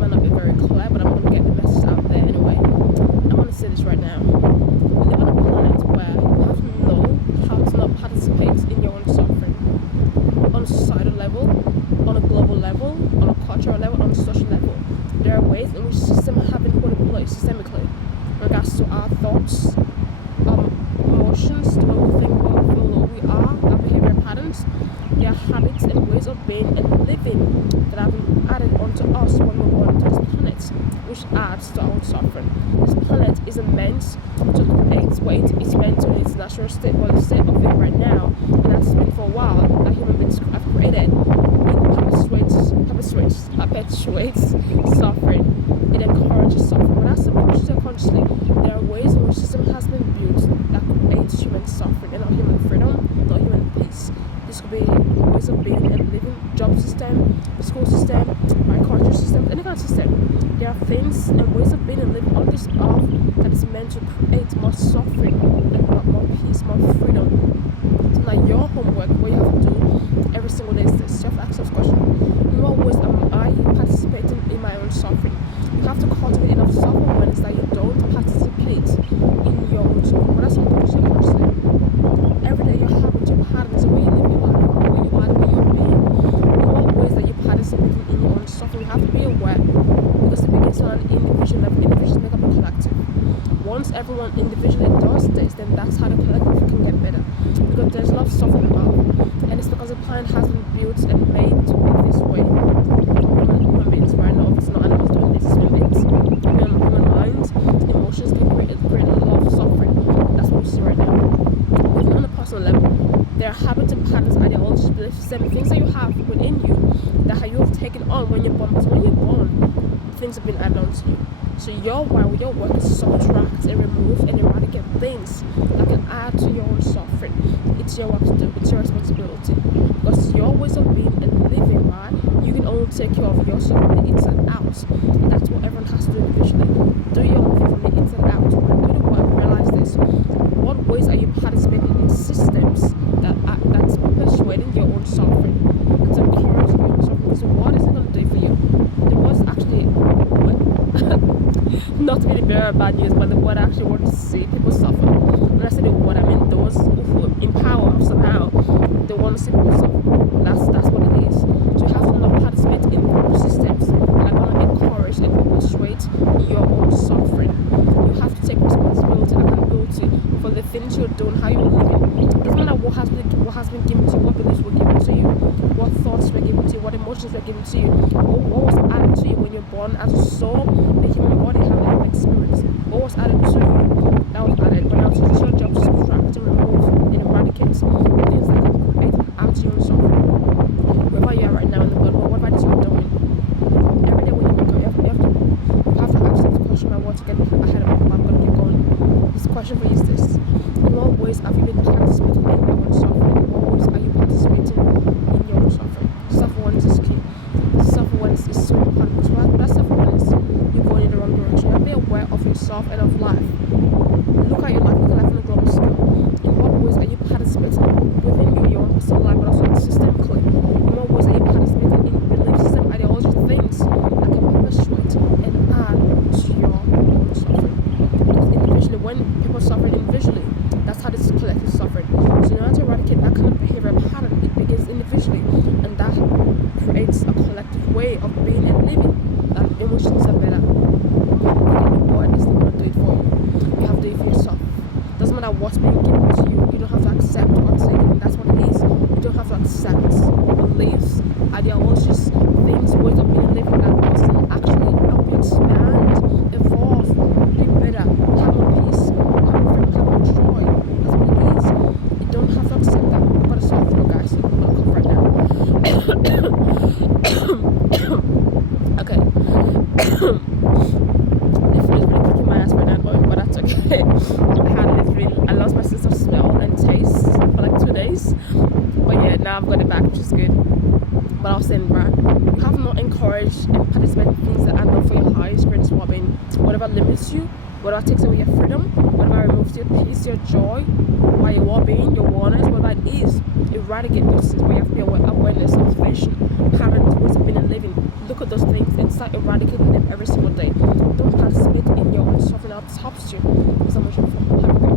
might not be very clear, but I'm going to get the message out there anyway. I'm going to say this right now. We live on a planet where you have to know how to not participate in your own suffering. On a societal level, on a global level, on a cultural level, on a social level. There are ways in which systems have been put in place systemically in regards to our thoughts, emotions, the way we think, what we feel, who we are, our behavior patterns. There are habits and ways of being and living that have been added onto us when we were born into this planet, which adds to our own suffering. This planet isn't meant to create what it's meant to in its natural state, or the state of it right now, and that's been for a while that human beings have created. It perpetuates suffering. It encourages suffering. But that's subconsciously, there are ways in which the system has been built that creates human suffering and not human freedom, not human peace. This could be ways of being and living, job system, school system, agriculture system, any kind of system. There are things and ways of being and living on this earth that is meant to create more suffering and not more peace, more freedom. So now your homework, what you have to do every single day is this. You have to ask this question. In what ways am I participating in my own suffering? You have to cultivate enough self-awareness that you don't participate in your own suffering. But that's what subconsciously. Every day your habits, your patterns, the way you live your life, the way you are, the way you're being. In what ways that you're participating in your own suffering? You have to be aware, because it begins on an individual level. Individuals make up a collective. Once everyone individually does this, then that's how the collective can get better. Because there's a lot of suffering about, and it's because the planet has been built and made to be this way. Human beings, right now, it's not animals doing this, it's human beings. Human minds, emotions can create a lot of suffering. That's what we see right now. Even on a personal level, there are habits and patterns, ideologies, belief systems, things that you have within you that you have taken on when you're born. Because when you're born, things have been added on to you. So your work is to subtract and remove and eradicate things that can add to your own suffering. It's your work to do. It's your responsibility. Because your ways of being and living, right, you can only take care of yourself from the inside out. And that's what everyone has to do individually. Do your own thing from the inside out. When you do the work, realize this. What ways are you participating in systems that's perpetuating your own suffering? That's encouraging your own suffering. So what is it going to do for you? The word's actually not really bear bad news, but the word actually wants to see people suffer. When I say the word, I mean those who in power somehow they want to see people suffer. That's what it is. So you have to not participate in systems that are going to encourage and perpetuate your own suffering. You have to take responsibility and accountability for the things you're doing, how you're living. It doesn't matter what has been given to you, what beliefs were given to you, what thoughts were given to you, what emotions were given to you, what was added to you when you're born as a soul. The human body has a human experience. What was added to you, that was added. But now it's your job to subtract and remove and eradicate things that can create and add to your own suffering. Wherever you are right now in the world, whatever it is you're doing, every day when you wake up, you have to ask yourself the question, I want to get ahead of it, but I'm going to keep going. This question for you is this. In what ways have you been participating in your own suffering? In what ways are you participating in your own suffering? Self-awareness is key. Self-awareness is so important. So without self-awareness, you're going in the wrong direction. You have to be aware of yourself and of life. Look at your life, look at life on a global scale. In what ways are you participating within your own personal life, but also systemically? In what ways are you participating in belief system, ideology, things that can perpetuate and add to your own suffering? Because individually, when people suffer individually, that's how this collective suffering. So in order to eradicate that kind of behavior pattern, it begins individually, and that creates a collective way of being and living that in which things are better. God is not going to do it for you. You have to do it for yourself. Doesn't matter what's being given to you. You don't have to accept or take it, and that's what it is. You don't have to accept beliefs, ideologies, things, ways of being and living that doesn't actually help you expand, evolve, be better, have more peace, have more freedom, have more joy. That's what it is. You don't have to accept that. I've got to solve for you guys. I'm going to cough right now. Okay. The food is really kicking my ass right now, but that's okay. I lost my sense of smell and taste for like 2 days. But yeah, now I've got it back, which is good. But I was saying, right, you have not encouraged and participate in things that are not for your highest greatest well-being. Whatever limits you, whatever takes away your freedom, whatever removes your peace, your joy, or your well-being, your wellness, whatever it is, eradicate those things. Where you have to be awareness, observation, patterns, ways of being and living. Look at those things mistakes and start eradicating them every single day. Don't participate in your own suffering. That helps you. So much for having